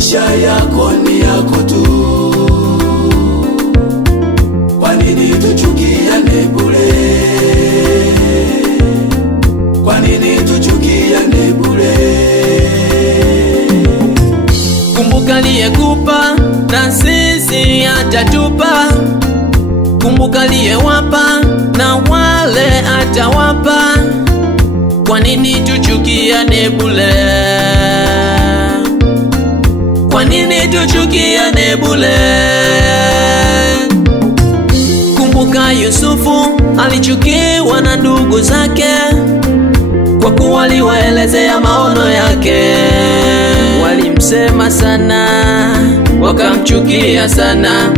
maisha yako ni yako tu. Kwa nini tuchukiane bure? Kwa nini tuchukiane bure? Kumbuka aliyekupa na sisi atatupa. Kumbuka aliyewapa na wale atawapa. Kwa nini tuchukiane bure? Kwa nini tuchukiane bure? Kumbuka Yusufu alichukiwa na ndugu zake, kwa kuwa aliwaelezea maono yake. Walimsema sana, wakamchukia sana,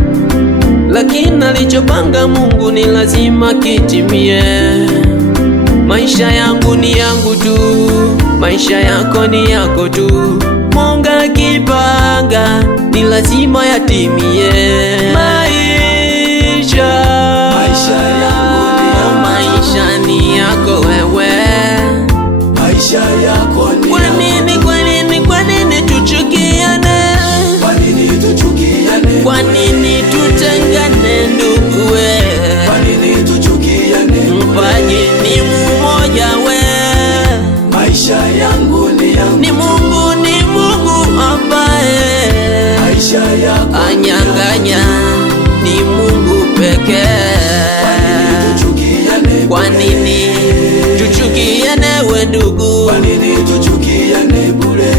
lakini alichopanga Mungu ni lazima kitimie. Maisha yangu ni yangu tu, maisha yako ni yako tu. Mungu akipanga ni lazima yatimie. Maisha yangu ni yangu, maisha ni yako wewe. Maisha yako ni kwa nini tuchukiane? Kwa nini tuchukiane? Kwa nini tutengane ndugu we? Kwa nini tuchukiane? Mpaji ni mmoja we. Maisha yangu ni yangu, ni Mungu ambaye maisha yako anyanganya, ni Mungu pekee. Kwa nini tuchukiane we ndugu? Kwa nini tuchukiane bure?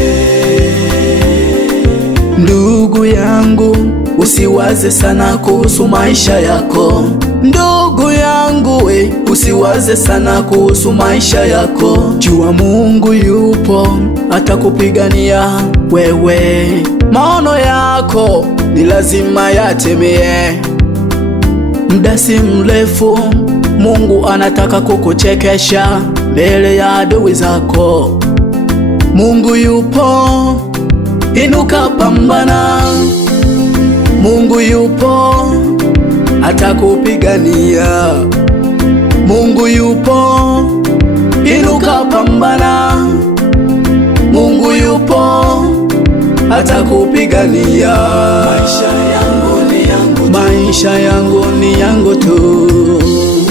Ndugu yangu, usiwaze sana kuhusu maisha yako. Ndugu yangu we, usiwaze sana kuhusu maisha yako. Jua Mungu yupo, atakupigania wewe. Maono yako ni lazima yatimie. Muda si mrefu Mungu anataka kukuchekesha mbele ya adui zako. Mungu yupo, inuka pambana. Mungu yupo, atakupigania. Mungu yupo, inuka pambana. Mungu yupo, atakupigania. Maisha yangu ni yangu, maisha yangu ni yangu tu.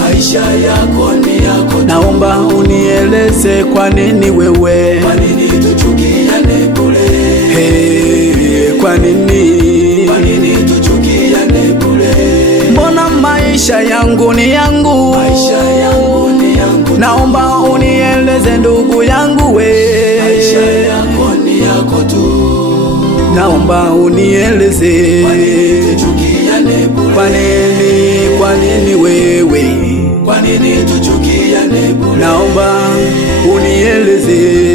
Maisha yako ni yako tu. Naomba unieleze kwa nini wewe? Kwa nini tuchukiane bure? Hey, kwa nini? Kwa nini tuchukiane bure? Mbona maisha yangu ni yangu? Maisha yangu ni yangu. Naomba unieleze ndugu yangu we. Maisha yako ni yako tu. Naomba unieleze. Kwa nini tuchukiane bure? Kwa nini wewe? Kwa nini tuchukiane bure? Naomba unieleze.